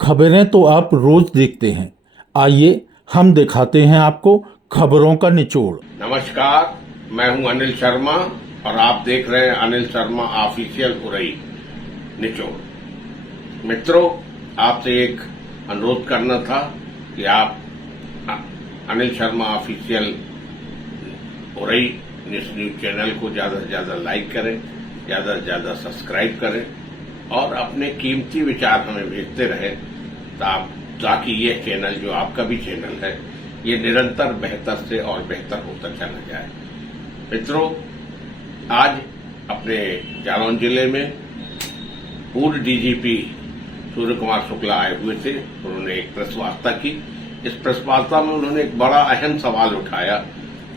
खबरें तो आप रोज देखते हैं, आइए हम दिखाते हैं आपको खबरों का निचोड़। नमस्कार, मैं हूं अनिल शर्मा और आप देख रहे हैं अनिल शर्मा ऑफिशियल उरई निचोड़। मित्रों, आपसे एक अनुरोध करना था कि आप Anil Sharma official Orai news channel को ज्यादा से ज्यादा लाइक करें, ज्यादा से ज्यादा सब्सक्राइब करें और अपने कीमती विचार हमें भेजते रहें ताकि ये चैनल, जो आपका भी चैनल है, ये निरंतर बेहतर से और बेहतर होता चला जाए। मित्रों, आज अपने जालौन जिले में पूर्व डीजीपी सूर्य कुमार शुक्ला आए हुए थे। उन्होंने एक प्रेस वार्ता की। इस प्रेस वार्ता में उन्होंने एक बड़ा अहम सवाल उठाया।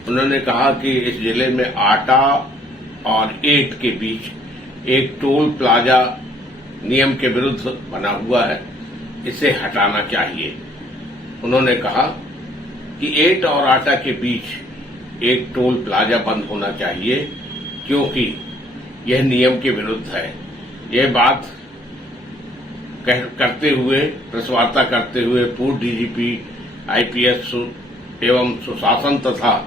उन्होंने कहा कि इस जिले में आटा और ईंट के बीच एक टोल प्लाजा नियम के विरुद्ध बना हुआ है, इसे हटाना चाहिए। उन्होंने कहा कि ईंट और आटा के बीच एक टोल प्लाजा बंद होना चाहिए क्योंकि यह नियम के विरुद्ध है। यह बात करते हुए, प्रेस वार्ता करते हुए पूर्व डीजीपी आईपीएस एवं सुशासन तथा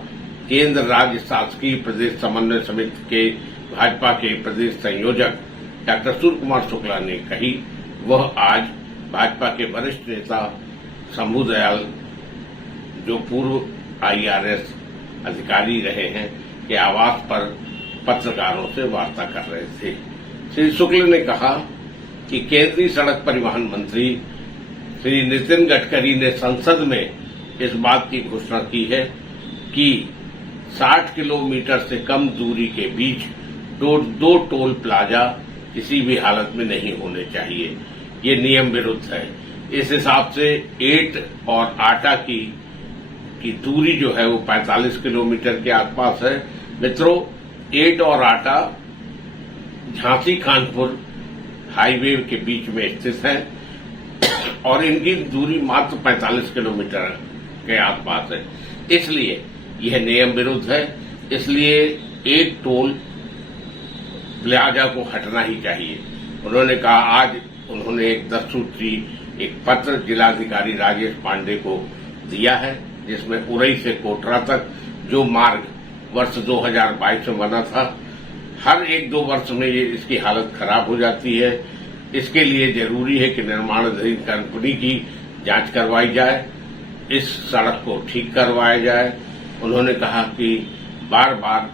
केंद्र राज्य शासकीय प्रदेश समन्वय समिति के भाजपा के प्रदेश संयोजक डॉक्टर सूर्य कुमार शुक्ला ने कही। वह आज भाजपा के वरिष्ठ नेता शंभू दयाल, जो पूर्व आईआरएस अधिकारी रहे हैं, के आवास पर पत्रकारों से वार्ता कर रहे थे। श्री शुक्ल ने कहा कि केंद्रीय सड़क परिवहन मंत्री श्री नितिन गडकरी ने संसद में इस बात की घोषणा की है कि 60 किलोमीटर से कम दूरी के बीच दो टोल प्लाजा किसी भी हालत में नहीं होने चाहिए। ये नियम विरुद्ध है। इस हिसाब से ईंट और आटा की दूरी जो है वो 45 किलोमीटर के आसपास है। मित्रों, ईंट और आटा झांसी कानपुर हाईवे के बीच में स्थित है और इनकी दूरी मात्र 45 किलोमीटर के आसपास है। इसलिए यह नियम विरुद्ध है। इसलिए एक टोल प्लाजा को हटना ही चाहिए। उन्होंने कहा, आज उन्होंने एक 10 सूत्री एक पत्र जिलाधिकारी राजेश पांडे को दिया है, जिसमें उरई से कोटरा तक जो मार्ग वर्ष 2022 में बना था, हर 1-2 वर्ष में इसकी हालत खराब हो जाती है। इसके लिए जरूरी है कि निर्माणाधीन कंपनी की जांच करवाई जाए, इस सड़क को ठीक करवाया जाए। उन्होंने कहा कि बार बार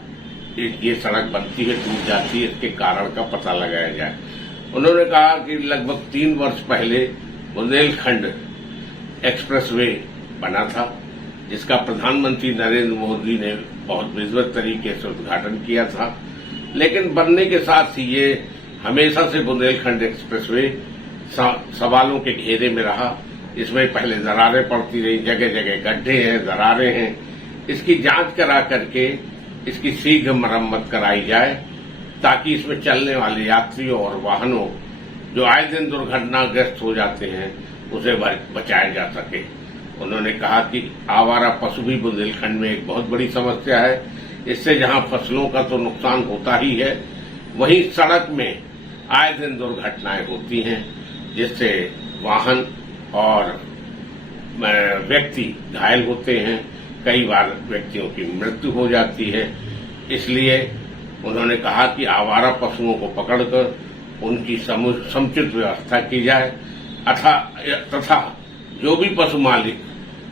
ये सड़क बनती है, टूट जाती है, इसके कारण का पता लगाया जाए। उन्होंने कहा कि लगभग 3 वर्ष पहले बुंदेलखंड एक्सप्रेसवे बना था, जिसका प्रधानमंत्री नरेंद्र मोदी ने बहुत विधिवत तरीके से उद्घाटन किया था, लेकिन बनने के साथ ही ये हमेशा से बुंदेलखंड एक्सप्रेसवे सवालों के घेरे में रहा। इसमें पहले दरारें पड़ती रही, जगह जगह गड्ढे हैं, दरारें हैं। इसकी जांच करा करके इसकी शीघ्र मरम्मत कराई जाए ताकि इसमें चलने वाले यात्रियों और वाहनों जो आए दिन दुर्घटनाग्रस्त हो जाते हैं, उसे बचाया जा सके। उन्होंने कहा कि आवारा पशु भी बुंदेलखंड में एक बहुत बड़ी समस्या है। इससे जहां फसलों का तो नुकसान होता ही है, वहीं सड़क में आए दिन दुर्घटनाएं होती हैं, जिससे वाहन और व्यक्ति घायल होते हैं। कई बार व्यक्तियों की मृत्यु हो जाती है। इसलिए उन्होंने कहा कि आवारा पशुओं को पकड़कर उनकी समुचित व्यवस्था की जाए तथा जो भी पशु मालिक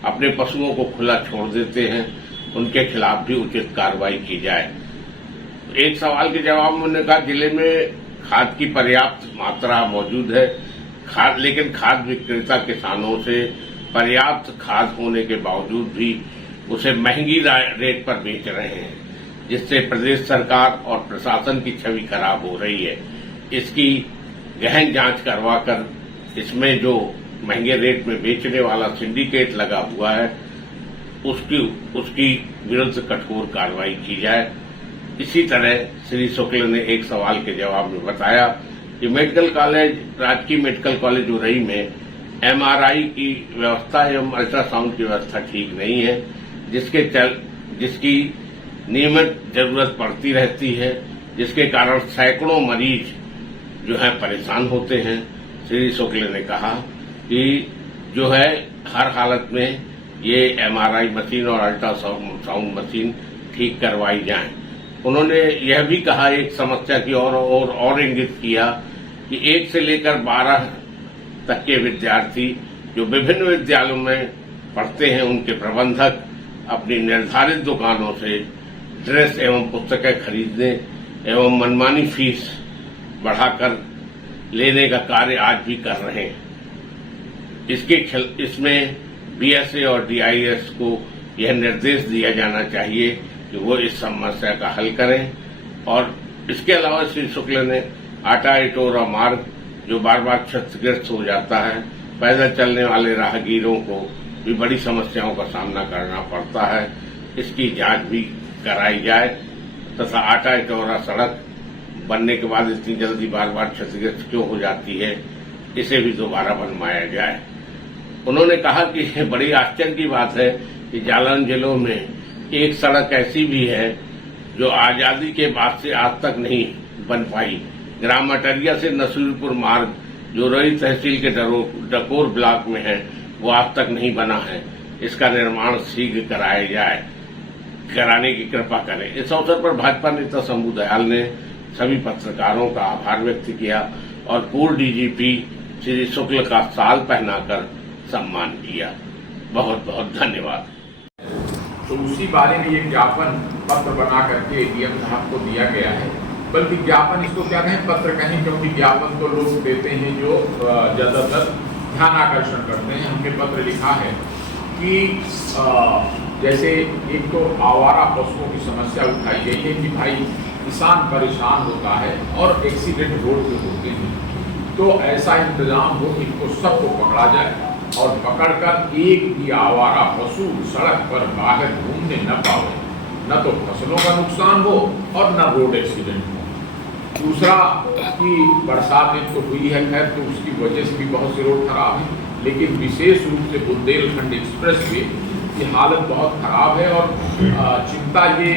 अपने पशुओं को खुला छोड़ देते हैं, उनके खिलाफ भी उचित कार्रवाई की जाए। एक सवाल के जवाब में उन्होंने कहा, जिले में खाद की पर्याप्त मात्रा मौजूद है, लेकिन खाद विक्रेता किसानों से पर्याप्त खाद होने के बावजूद भी उसे महंगी रेट पर बेच रहे हैं, जिससे प्रदेश सरकार और प्रशासन की छवि खराब हो रही है। इसकी गहन जांच करवाकर इसमें जो महंगे रेट में बेचने वाला सिंडिकेट लगा हुआ है, उसकी विरुद्ध कठोर कार्रवाई की जाए। इसी तरह श्री शुक्ल ने एक सवाल के जवाब में बताया कि मेडिकल कॉलेज, राजकीय मेडिकल कॉलेज उरई में एमआरआई की व्यवस्था एवं अल्ट्रासाउंड की व्यवस्था ठीक नहीं है, जिसकी नियमित जरूरत पड़ती रहती है, जिसके कारण सैकड़ों मरीज जो है परेशान होते हैं। श्री शुक्ल ने कहा कि जो है हर हालत में ये एमआरआई मशीन और अल्ट्रासाउंड मशीन ठीक करवाई जाए। उन्होंने यह भी कहा, एक समस्या की और इंगित किया कि 1 से लेकर 12 तक के विद्यार्थी जो विभिन्न विद्यालयों में पढ़ते हैं, उनके प्रबंधक अपनी निर्धारित दुकानों से ड्रेस एवं पुस्तकें खरीदने एवं मनमानी फीस बढ़ाकर लेने का कार्य आज भी कर रहे हैं। इसमें बीएसए और डीआईएस को यह निर्देश दिया जाना चाहिए कि वो इस समस्या का हल करें। और इसके अलावा श्री शुक्ल ने आटा इटोरा मार्ग जो बार बार क्षतिग्रस्त हो जाता है, पैदल चलने वाले राहगीरों को भी बड़ी समस्याओं का सामना करना पड़ता है, इसकी जांच भी कराई जाए तथा आटा इटोरा सड़क बनने के बाद इतनी जल्दी बार बार क्षतिग्रस्त क्यों हो जाती है, इसे भी दोबारा बनवाया जाए। उन्होंने कहा कि बड़ी आश्चर्य की बात है कि जालौन जिलों में एक सड़क ऐसी भी है जो आजादी के बाद से आज तक नहीं बन पाई। ग्राम अटरिया से नसूरपुर मार्ग जो रई तहसील के डकोर ब्लॉक में है, वो आज तक नहीं बना है। इसका निर्माण शीघ्र कराने की कृपा करें। इस अवसर पर भाजपा नेता शंभू दयाल ने सभी पत्रकारों का आभार व्यक्त किया और पूर्व डीजीपी श्री शुक्ल का शाल पहनाकर सम्मान किया। बहुत बहुत धन्यवाद। तो उसी बारे में ये ज्ञापन पत्र बना करके डीएम साहब को दिया गया है, बल्कि ज्ञापन इसको क्या कहें, पत्र कहें, क्योंकि ज्ञापन तो लोग देते हैं जो ज्यादातर ध्यान आकर्षण करते हैं। हमने पत्र लिखा है कि जैसे एक तो आवारा पशुओं की समस्या उठाई गई है कि भाई किसान परेशान होता है और एक्सीडेंट रोड पे होते हैं, तो ऐसा इंतजाम हो कि इनको सबको पकड़ा जाए और पकड़कर एक भी आवारा पशु सड़क पर बाहर घूमने न पावे, न तो फसलों का नुकसान हो और न रोड एक्सीडेंट हो। दूसरा कि बरसात एक तो हुई है, खैर तो उसकी वजह से भी बहुत से रोड खराब है, लेकिन विशेष रूप से बुंदेलखंड एक्सप्रेस वे की हालत बहुत खराब है। और चिंता ये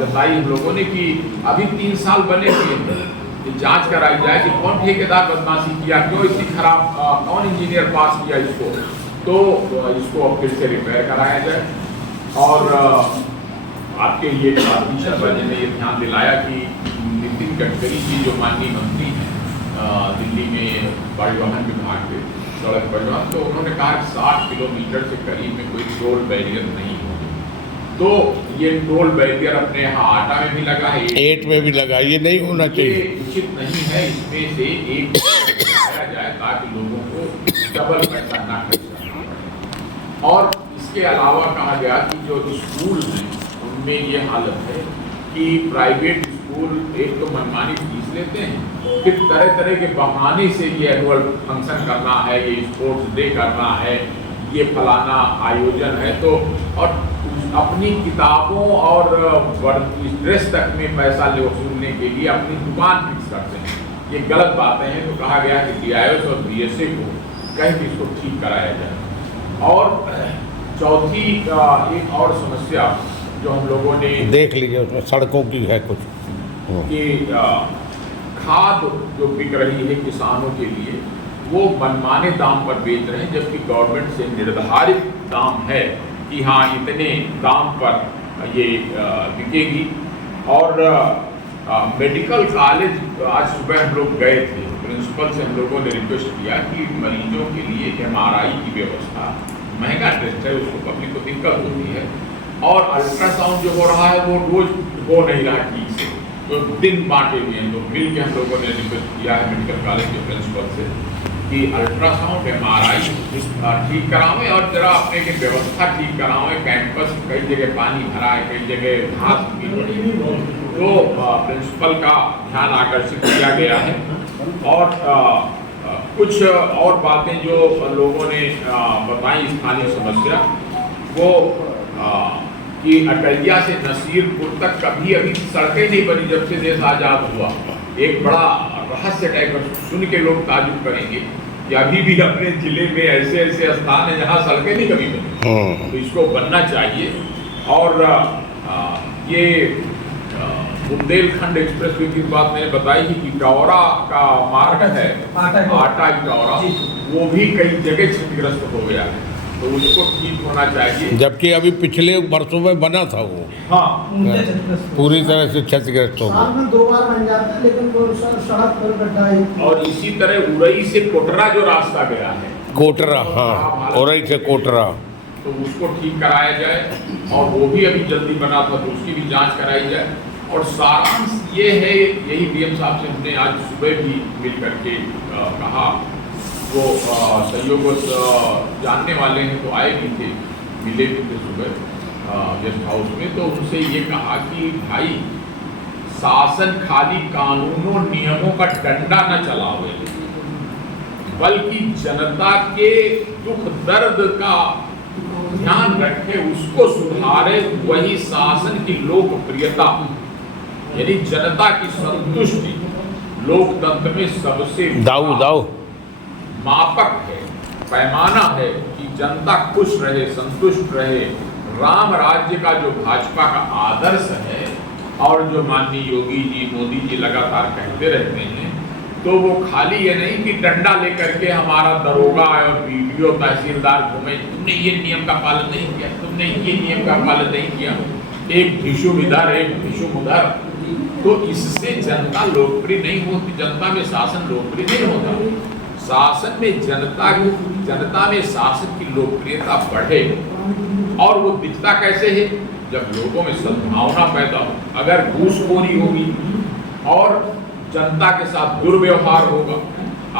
जताई हम लोगों ने कि अभी 3 साल बने हुए हैं, जांच कराई जाए कि कौन ठेकेदार बदमाशी किया, क्यों इतनी खराब, कौन इंजीनियर पास किया इसको, तो इसको अब फिर से रिपेयर कराया जाए। और आपके ये शर्मा जी ने ये ध्यान दिलाया कि नितिन गडकरी जी जो माननीय मंत्री हैं दिल्ली में परिवहन विभाग के सड़क परिवहन, तो उन्होंने कहा 60 किलोमीटर से करीब में कोई टोल बैरियर नहीं हो, तो ये टोल बैरियर अपने यहाँ आटा में भी लगा है, एट में भी लगा, ये नहीं होना चाहिए, उचित नहीं है। इसमें से एक लगाया जाए ताकि लोगों को डबल पैसा ना खर्चना पड़े। और इसके अलावा कहा गया कि जो स्कूल हैं उनमें ये हालत है कि प्राइवेट स्कूल एक तो मनमानी फीस लेते हैं, फिर तरह तरह के बहाने से ये एनुअल फंक्शन करना है, ये स्पोर्ट्स डे करना है, ये फलाना आयोजन है, तो और अपनी किताबों और ड्रेस तक में पैसा वसूलने के लिए अपनी दुकान फिक्स करते हैं। ये गलत बातें हैं। तो कहा गया कि डीआईएस और बीएसए को कहीं भी इसको ठीक कराया जाए। और चौथी एक और समस्या जो हम लोगों ने देख लीजिए, उसमें सड़कों की है कुछ कि खाद जो बिक रही है किसानों के लिए, वो मनमाने दाम पर बेच रहे हैं, जबकि गवर्नमेंट से निर्धारित दाम है कि हाँ इतने दाम पर ये बिकेगी। और मेडिकल कॉलेज आज सुबह हम लोग गए थे, प्रिंसिपल से हम लोगों ने रिक्वेस्ट किया कि मरीजों के लिए एमआरआई की व्यवस्था, महंगा टेस्ट है, उसको पब्लिक को दिक्कत होती है, और अल्ट्रासाउंड जो हो रहा है वो रोज हो नहीं रहा ठीक से, तो दिन बांटे हुए हैं। तो मिल के हम लोगों ने रिक्वेस्ट किया है मेडिकल कॉलेज के प्रिंसिपल से कि अल्ट्रासाउंड एमआरआई ठीक करावें और जरा अपने की व्यवस्था ठीक करावें। कैंपस कई जगह पानी भरा है, कई जगह घास की पड़ी है, तो प्रिंसिपल का ध्यान आकर्षित किया गया है। और कुछ और बातें जो लोगों ने बताई स्थानीय समस्या, वो कि अटरिया से नसीरपुर तक कभी अभी सड़कें नहीं बनी जब से देश आज़ाद हुआ। एक बड़ा रहस्य टाइप का सुन के लोग ताजुब करेंगे कि अभी भी अपने जिले में ऐसे ऐसे स्थान हैं जहाँ सड़कें नहीं कभी बनी, तो इसको बनना चाहिए। और ये बुंदेलखंड एक्सप्रेस वे की बात मैंने बताई कि इटौरा का मार्ग है, आटा इटौरा, वो भी कई जगह क्षतिग्रस्त हो गया है, तो उसको ठीक होना चाहिए। जबकि अभी पिछले वर्षों में बना था वो, हाँ, पूरी तरह से क्षतिग्रस्त हो साल गया। में 2 बार बन जाता है, लेकिन वो सड़क पर गड्ढा है। और इसी तरह उरई से कोटरा जो रास्ता गया है, कोटरा, हाँ, औरई से कोटरा, तो उसको ठीक कराया जाए, और वो भी अभी जल्दी बना था तो उसकी भी जांच कराई जाए। और सारांश ये है, यही डीएम साहब से हमने आज सुबह भी मिल करके कहा, वो सहयोग जानने वाले हैं तो आए भी थे, मिले भी थे सुबह गेस्ट हाउस में, तो उनसे ये कहा कि भाई शासन खाली कानूनों नियमों का डंडा न चलावे, बल्कि जनता के दुख दर्द का ध्यान रखे, उसको सुधारे। वही शासन की लोकप्रियता, यानी जनता की संतुष्टि लोकतंत्र में सबसे दाऊ मापक है, पैमाना है कि जनता खुश रहे, संतुष्ट रहे। राम राज्य का जो भाजपा का आदर्श है, और जो माननीय योगी जी, मोदी जी लगातार कहते रहते हैं, तो वो खाली ये नहीं कि डंडा लेकर के हमारा दरोगा और बीडीओ तहसीलदार घूमे, तुमने ये नियम का पालन नहीं किया, तुमने ये नियम का पालन नहीं किया, एक भिशुम इधर एक भिशुम उधर, तो इससे जनता लोकप्रिय नहीं होती, जनता में शासन लोकप्रिय नहीं होता। शासन में जनता में शासन की लोकप्रियता बढ़े, और वो दिखता कैसे है, जब लोगों में सद्भावना पैदा हो। अगर घूसखोरी होगी और जनता के साथ दुर्व्यवहार होगा,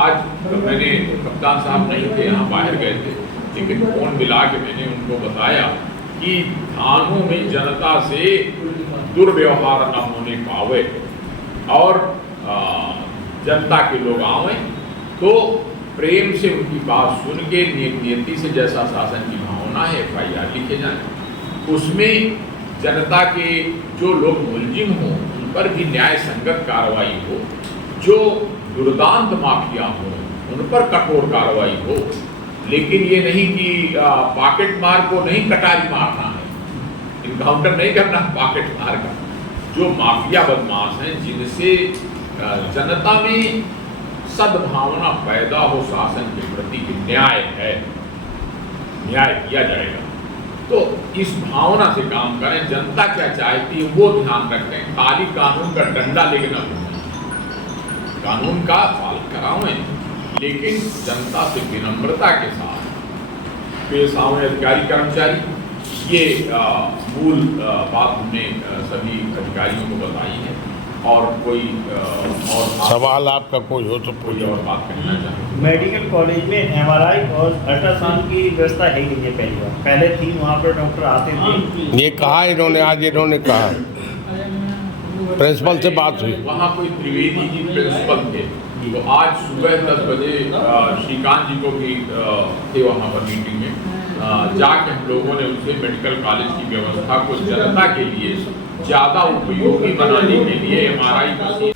आज तो मैंने, कप्तान साहब नहीं थे यहाँ, बाहर गए थे, लेकिन फोन मिला के मैंने उनको बताया कि थानों में जनता से दुर्व्यवहार न होने पावे, और जनता के लोग आवे तो प्रेम से उनकी बात सुन के नियति से, जैसा शासन की भावना है, FIR लिखे जाए। उसमें जनता के जो लोग मुलजिम हों उन पर भी न्याय संगत कार्रवाई हो, जो दुर्दांत माफिया हों उन पर कठोर कार्रवाई हो, लेकिन ये नहीं कि पॉकेट मार को नहीं कटारी मारना है, इनकाउंटर नहीं करना पॉकेट मार का। जो माफिया बदमाश हैं, जिनसे जनता में सद्भावना पैदा हो, शासन के प्रति न्याय है, न्याय किया जाएगा, तो इस भावना से काम करें। जनता क्या चाहती है वो ध्यान रखें, खाली कानून का डंडा लेके न घूमें, कानून का पालन करावें, लेकिन जनता से विनम्रता के साथ पेश आवें अधिकारी कर्मचारी। ये मूल बात हमने सभी अधिकारियों को बताई है। और कोई और सवाल आपका कोई हो तो कोई और बात कहना चाहें? मेडिकल कॉलेज में MRI और अल्ट्रासाउंड की व्यवस्था है ही नहीं है, पहली बार, पहले थी, वहाँ पर डॉक्टर आते थे। ये कहा इन्होंने, आज इन्होंने कहा, प्रिंसिपल से बात हुई, वहाँ कोई त्रिवेदी जी प्रिंसिपल थे, तो आज सुबह 10 बजे श्रीकांत जी को भी थे वहाँ पर मीटिंग में, जाके हम लोगों ने उनसे मेडिकल कॉलेज की व्यवस्था को जनता के लिए ज़्यादा उपयोगी बनाने के लिए MRI मशीन